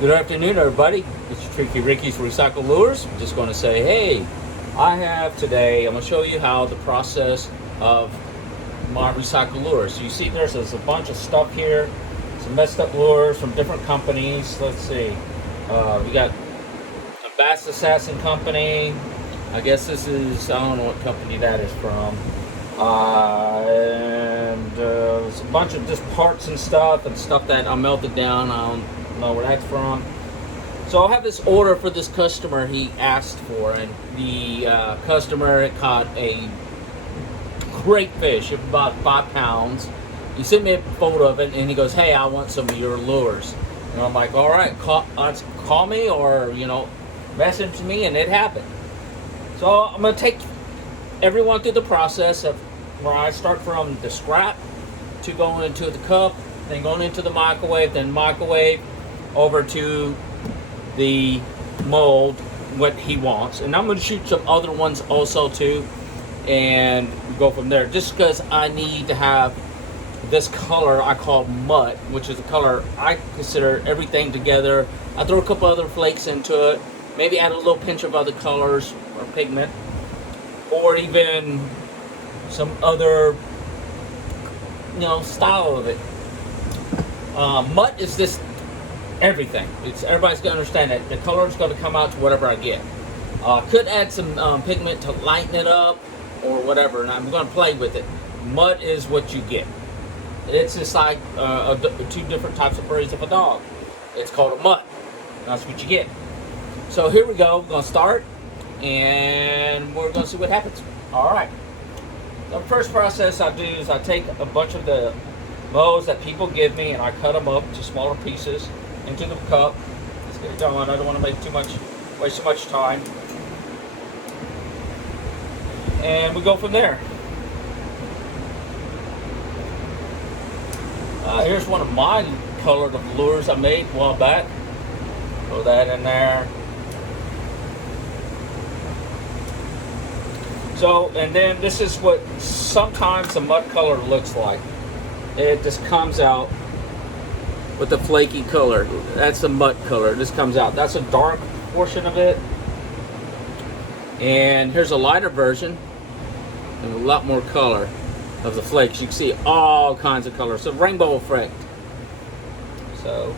Good afternoon, everybody. It's Tricky Ricky's Recycle Lures. I'm just going to say, hey, I'm going to show you how the process of my recycle lures. So you see there's a bunch of stuff here, some messed up lures from different companies. Let's see. We got a Bass Assassin company. I guess this is, I don't know what company that is from. And there's a bunch of just parts and stuff that I melted down. I don't know where that's from. So I have this order for this customer he asked for, and the customer caught a great fish of about 5 pounds. He sent me a photo of it, and he goes, "Hey, I want some of your lures." And I'm like, "All right, call me or message me," and it happened. So I'm gonna take everyone through the process of where I start from the scrap to going into the cup, then going into the microwave, then microwave over to the mold, what he wants. And I'm going to shoot some other ones also too, and go from there. Just because I need to have this color I call Mutt, which is a color I consider everything together. I throw a couple other flakes into it, maybe add a little pinch of other colors or pigment, or even some other style of it. Mutt is this everything. Everybody's gonna understand that the color is gonna come out to whatever I get. Could add some pigment to lighten it up or whatever, and I'm gonna play with it. Mutt is what you get. It's just like two different types of breeds of a dog. It's called a mutt. That's what you get. So here we go. We're gonna start, and we're gonna see what happens. All right. The first process I do is I take a bunch of the mows that people give me and I cut them up to smaller pieces into the cup. Let's get it going. I don't want to waste too much time. And we go from there. Here's one of my colored lures I made a while back. Throw that in there. So, and then this is what sometimes the Mutt color looks like. It just comes out with the flaky color. That's the Mutt color. This comes out. That's a dark portion of it. And here's a lighter version and a lot more color of the flakes. You can see all kinds of colors. So rainbow effect. So,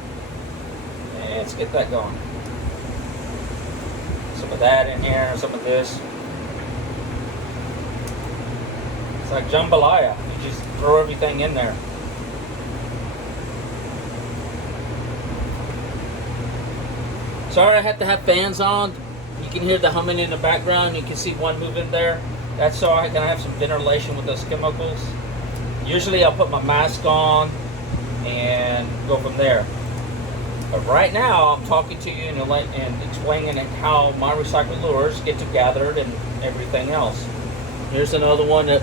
let's get that going. Some of that in here, some of this. It's like jambalaya. You just throw everything in there. Sorry I have to have fans on. You can hear the humming in the background. You can see one moving there. That's so I can have some ventilation with those chemicals. Usually I'll put my mask on and go from there. But right now I'm talking to you and explaining how my recycled lures get gathered and everything else. Here's another one that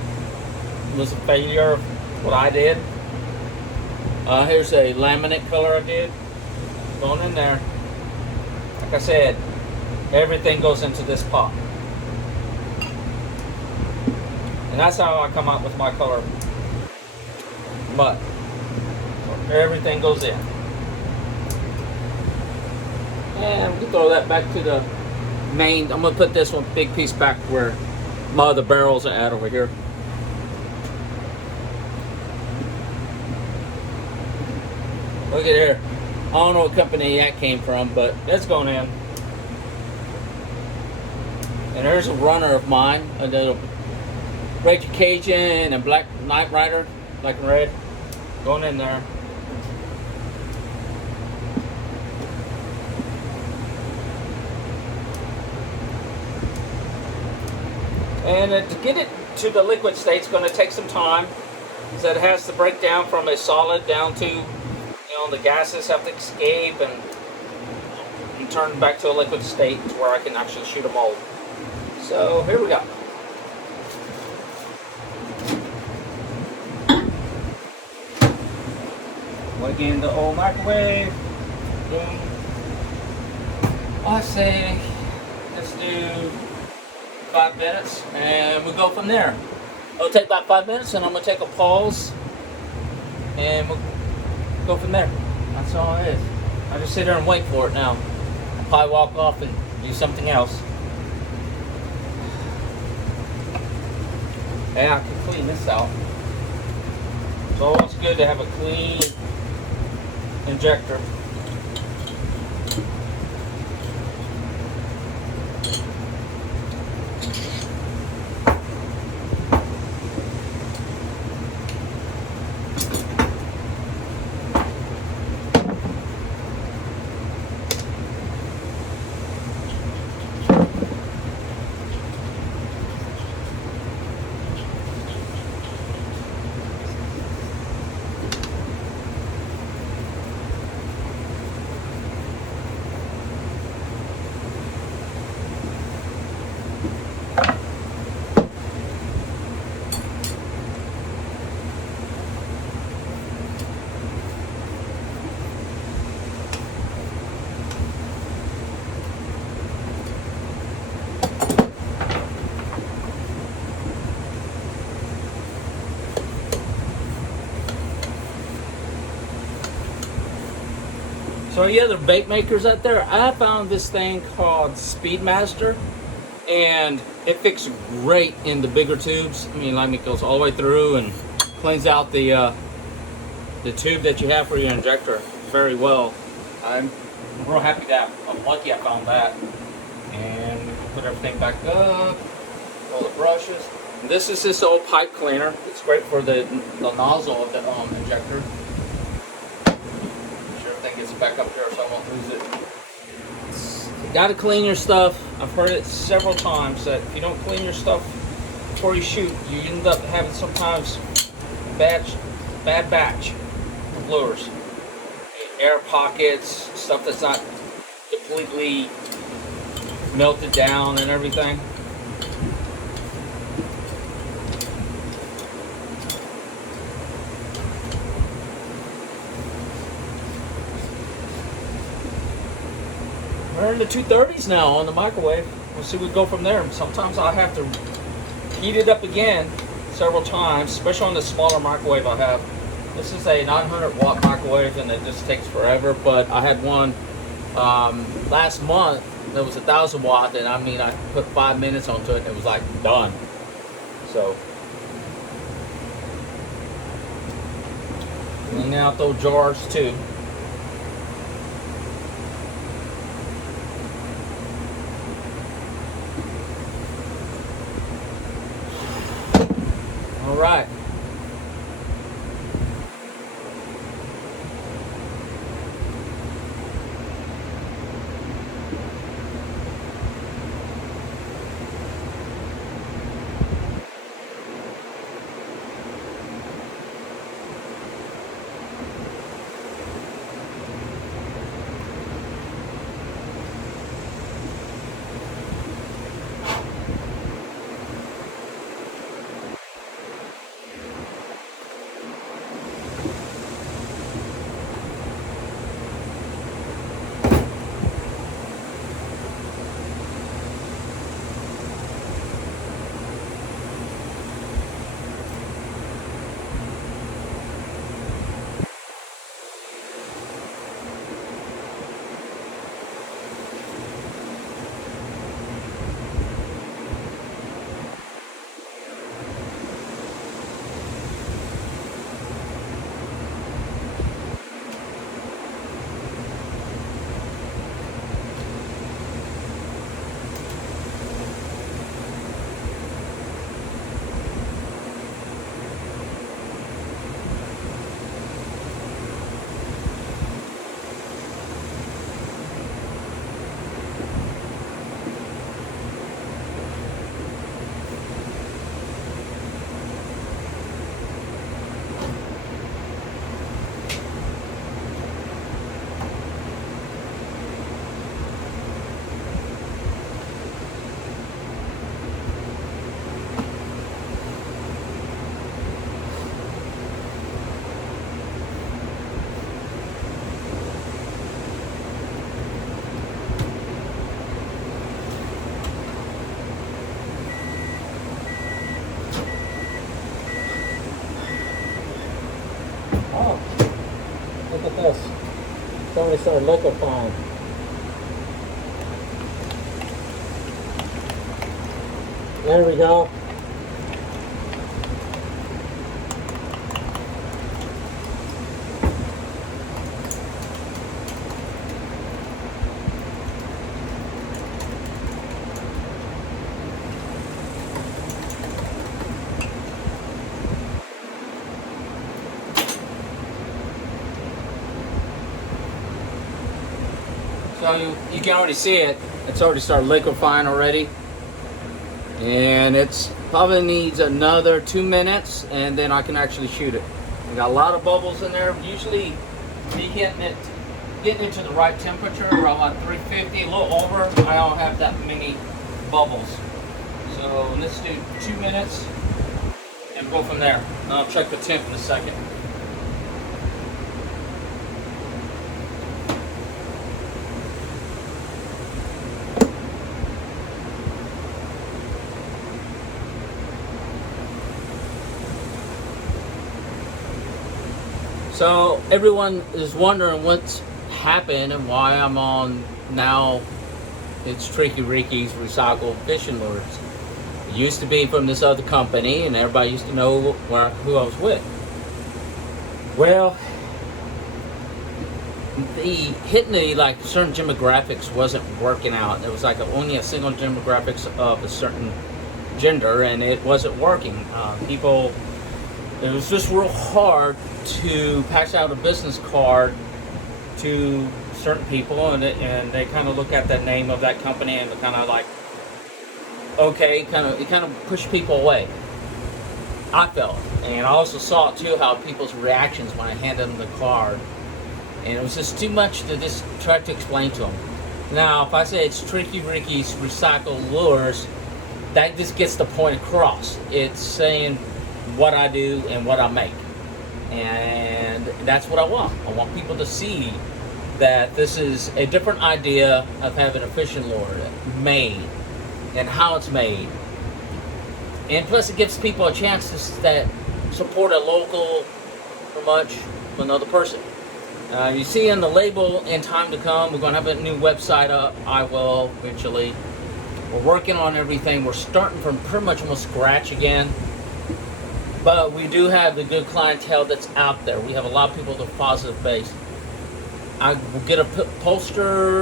was a failure of what I did. Here's a laminate color I did. Going in there. Like I said, everything goes into this pot. And that's how I come out with my color Mutt. So everything goes in. And we throw that back to the main. I'm going to put this one big piece back where my other barrels are at over here. Look at here. I don't know what company that came from, but it's going in. And there's a runner of mine, a little Raging Cajun and Black Night Rider, black and red, going in there. And to get it to the liquid state, it's going to take some time, because it has to break down from a solid down to, the gases have to escape and turn back to a liquid state to where I can actually shoot a mold. So here we go. Plug in the old microwave. Boom. I say let's do 5 minutes and we'll go from there. It'll take about 5 minutes and I'm going to take a pause and we'll go from there. That's all it is. I just sit there and wait for it now. I'll probably walk off and do something else. Yeah, I can clean this out. It's always good to have a clean injector. So any other bait makers out there, I found this thing called Speedmaster, and it fits great in the bigger tubes. I mean, like it goes all the way through and cleans out the tube that you have for your injector very well. I'm real happy that I'm lucky I found that. And put everything back up, all the brushes. And this is this old pipe cleaner. It's great for the nozzle of the injector. Gets back up here so I won't lose it. You gotta clean your stuff. I've heard it several times that if you don't clean your stuff before you shoot, you end up having sometimes bad batch of lures. Air pockets, stuff that's not completely melted down and everything. We're in the 230s now on the microwave. We'll see we go from there. Sometimes I have to heat it up again several times, especially on the smaller microwave I have. This is a 900 watt microwave and it just takes forever, but I had one last month that was 1,000 watt, and I mean I put 5 minutes onto it and it was like done. So clean out those jars too. All right. already started liquefying. There we go. So you can already see it. It's already started liquefying already. And it's probably needs another 2 minutes and then I can actually shoot it. We got a lot of bubbles in there. Usually be getting it to the right temperature, around like 350, a little over. I don't have that many bubbles. So let's do 2 minutes and go from there. I'll check the temp in a second. So everyone is wondering what's happened and why I'm on now. It's Tricky Ricky's Recycled Fishing Lures. It used to be from this other company and everybody used to know who I was with. Well, hitting the like certain demographics wasn't working out. There was like only a single demographics of a certain gender and it wasn't working. It was just real hard to pass out a business card to certain people, and they kind of look at the name of that company and kind of like, okay, it kind of pushed people away. I felt, and I also saw too how people's reactions when I handed them the card, and it was just too much to just try to explain to them. Now, if I say it's Tricky Ricky's Recycled Lures, that just gets the point across. It's saying what I do and what I make, and that's what I want. I want people to see that this is a different idea of having a fishing lure made and how it's made, and plus it gives people a chance to support a local for much another person. You see in the label, in time to come, we're going to have a new website up. I will eventually. We're working on everything. We're starting from pretty much almost scratch again. But we do have the good clientele that's out there. We have a lot of people with a positive base. I will get a post up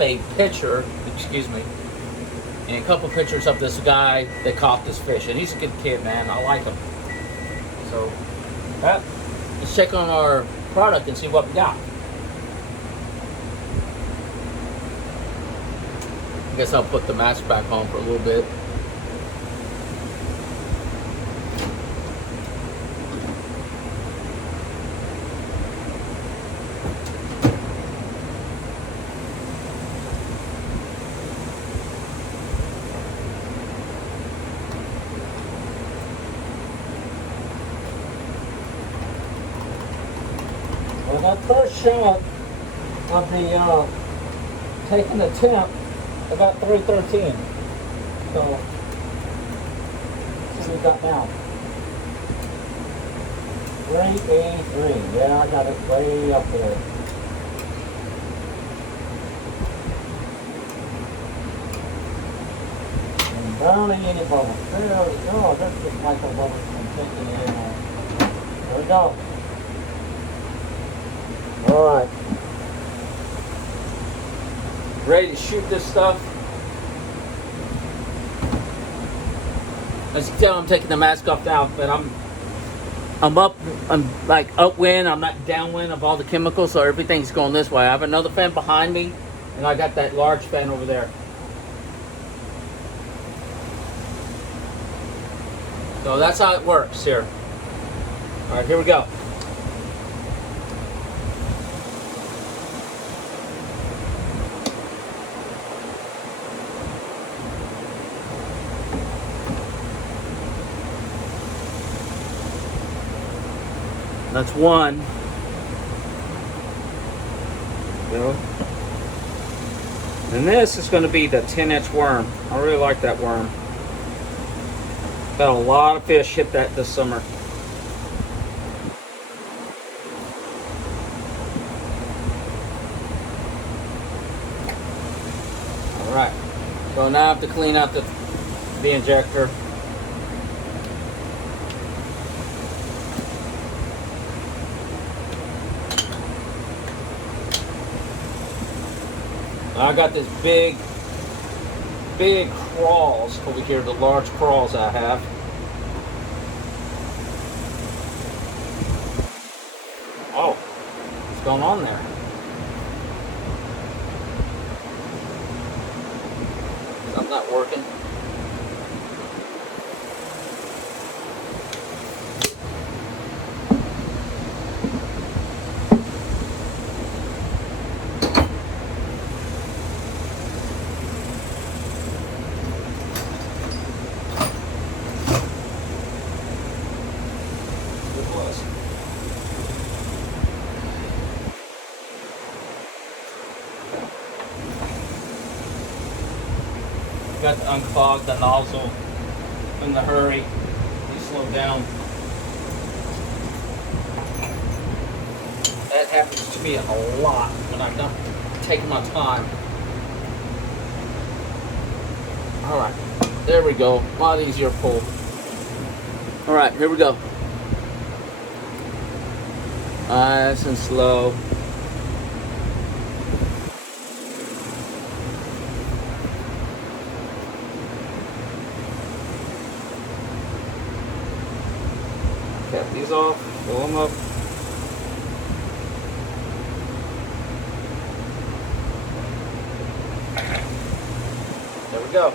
a picture, excuse me, and a couple pictures of this guy that caught this fish. And he's a good kid, man. I like him. So, let's check on our product and see what we got. I guess I'll put the mask back on for a little bit. Well, that first shot of the taking the temp about 313. So what we got now? 383. Yeah, I got it way up there. And barely any bubbles. There we go. That's just like a bubble from taking it in. There we go. Alright. Ready to shoot this stuff. As you can tell, I'm taking the mask off now, but I'm like upwind, I'm not downwind of all the chemicals, so everything's going this way. I have another fan behind me, and I got that large fan over there. So that's how it works here. Alright, here we go. That's one. And this is going to be the 10-inch worm. I really like that worm. Got a lot of fish hit that this summer. So now I have to clean out the injector. I got this big crawls over here, the large crawls I have. Oh, what's going on there? Something not working. Got to unclog the nozzle in the hurry. You slow down. That happens to me a lot when I'm not taking my time. Alright, there we go. A lot easier pull. Alright, here we go. Nice and slow. Cap these off, fill them up. There we go.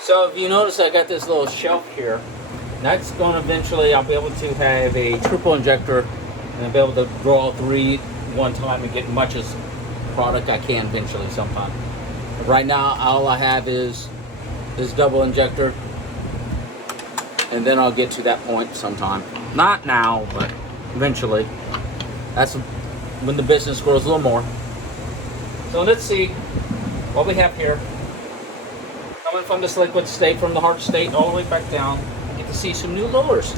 So if you notice, I got this little shelf here. That's going to eventually, I'll be able to have a triple injector and I'll be able to draw 3 one time and get much as product I can eventually sometime. But right now, all I have is this double injector, and then I'll get to that point sometime. Not now, but eventually. That's when the business grows a little more. So let's see what we have here. Coming from this liquid state, from the hard state, all the way back down. You get to see some new lures.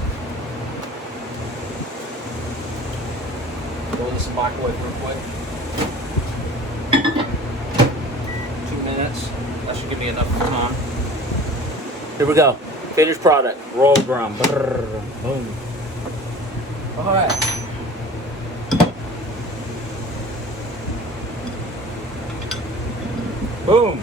Roll this in the microwave real quick. 2 minutes. That should give me enough time. Here we go. Finished product. Roll drum. Brrr, boom. Alright. Boom.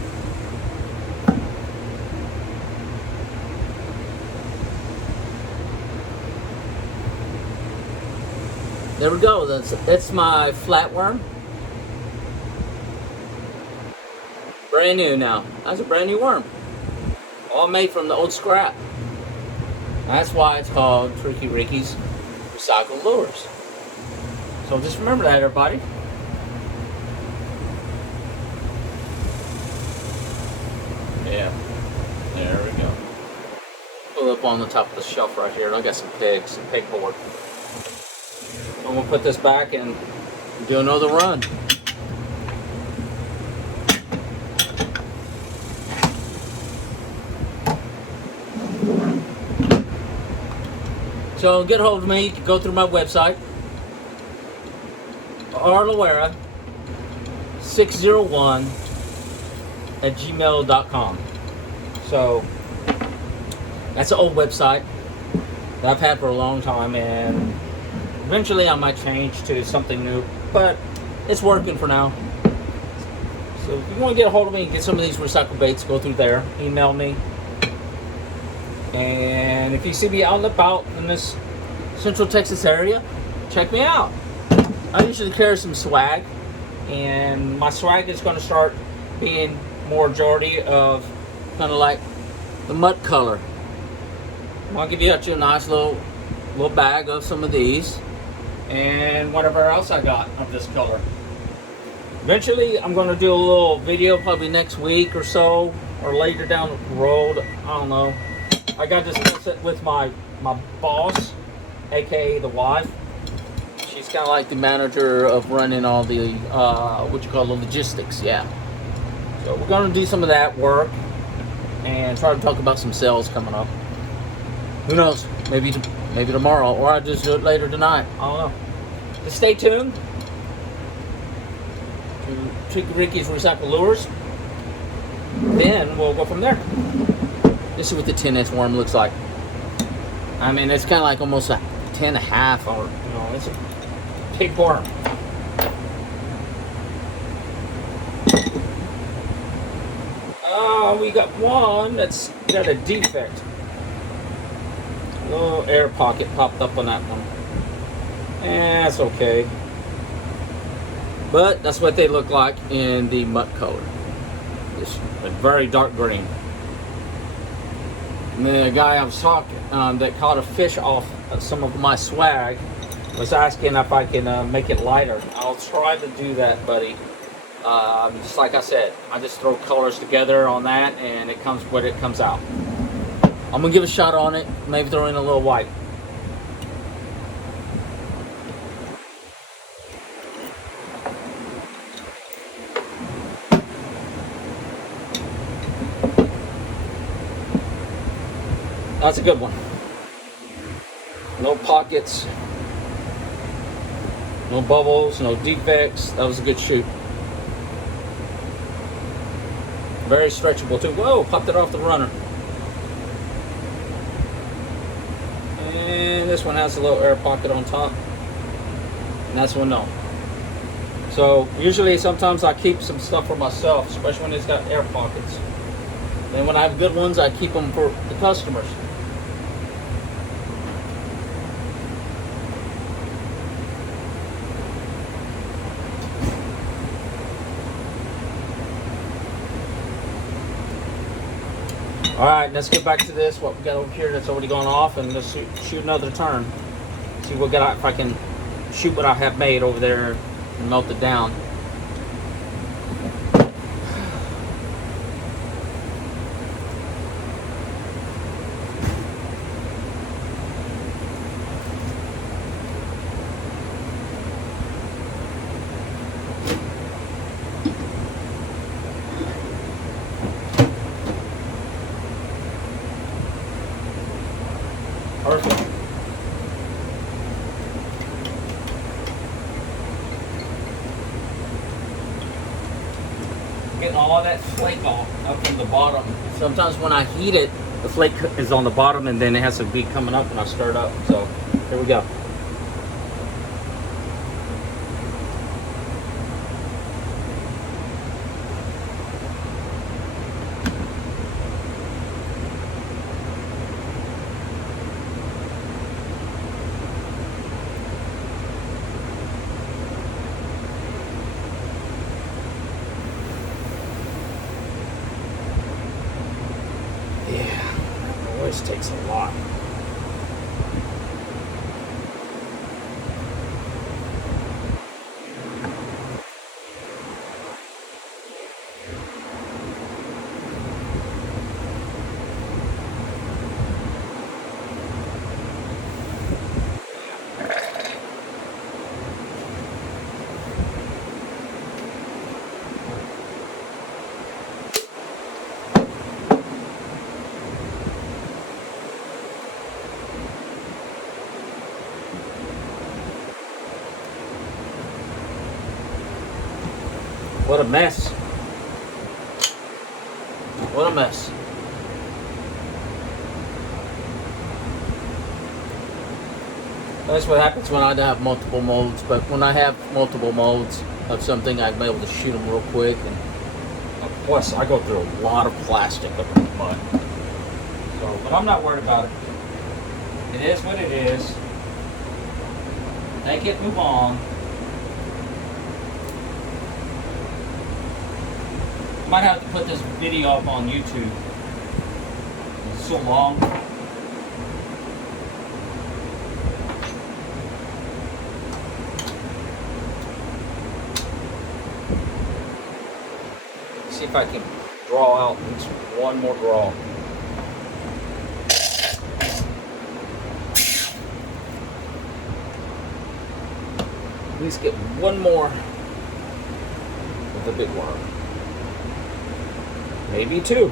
There we go. That's my flatworm. Brand new now. That's a brand new worm. All made from the old scrap. That's why it's called Tricky Ricky's Recycled Lures. So just remember that, everybody. Yeah. There we go. Pull up on the top of the shelf right here. I got some pigs, some pig board. I'm gonna put this back and do another run. So get a hold of me. You can go through my website, rloera601@gmail.com. So that's an old website that I've had for a long time, and eventually I might change to something new, but it's working for now. So if you want to get a hold of me and get some of these recycled baits, go through there, email me. And if you see me out and about in this Central Texas area, check me out. I usually carry some swag, and my swag is going to start being more majority of kind of like the Mutt Color. I'll give you a nice little little bag of some of these and whatever else I got of this color. Eventually, I'm going to do a little video probably next week or so, or later down the road. I don't know. I got to discuss it with my boss, aka the wife. She's kind of like the manager of running all the the logistics. Yeah. So we're going to do some of that work and try to talk about some sales coming up. Who knows? Maybe tomorrow, or I'll just do it later tonight. I don't know. Just stay tuned to Tricky Ricky's Recycle Lures. Then we'll go from there. This is what the 10-inch worm looks like. I mean, it's kind of like almost a 10.5, or it's a big worm. We got one that's got a defect. A little air pocket popped up on that one. That's okay. But that's what they look like in the Mutt Color. It's a very dark green. And then a guy I was talking that caught a fish off of some of my swag was asking if I can make it lighter. I'll try to do that, buddy. Just like I said, I just throw colors together on that and it comes what it comes out. I'm gonna give a shot on it, maybe throw in a little white. That's a good one. No pockets, no bubbles, no defects. That was a good shoot. Very stretchable too. Whoa, popped it off the runner. And this one has a little air pocket on top. And that's one no. So usually sometimes I keep some stuff for myself, especially when it's got air pockets. And when I have good ones, I keep them for the customers. All right, let's get back to this. What we got over here that's already gone off, and let's shoot another turn. See what if I can shoot what I have made over there and melt it down. Perfect. Getting all that flake off up from the bottom. Sometimes when I heat it, the flake is on the bottom and then it has to be coming up when I stir it up. So here we go. This takes a lot. What a mess. What a mess. That's what happens when I have multiple molds, but when I have multiple molds of something, I'd be able to shoot them real quick. And plus, I go through a lot of plastic up in the mud. So, but I'm not worried about it. It is what it is. Take it, move on. Might have to put this video up on YouTube. It's so long. see if I can draw out just one more draw. At least get one more with the big worm. Maybe two.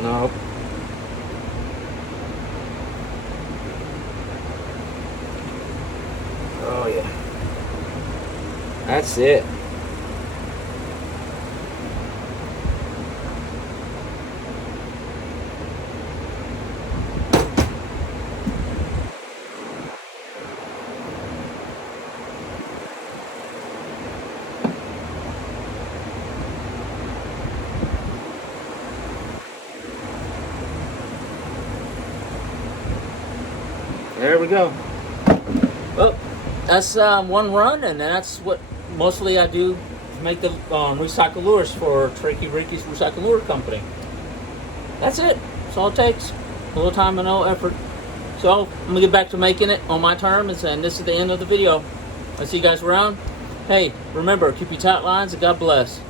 No. Oh yeah. That's it. There we go. Well, that's one run, and that's what mostly I do to make the recycle lures for Tricky Ricky's Recycle Lure Company. That's it. That's all it takes. A little time and no effort. So I'm gonna get back to making it on my terms, and this is the end of the video. I'll see you guys around. Hey, remember, keep your tight lines and God bless.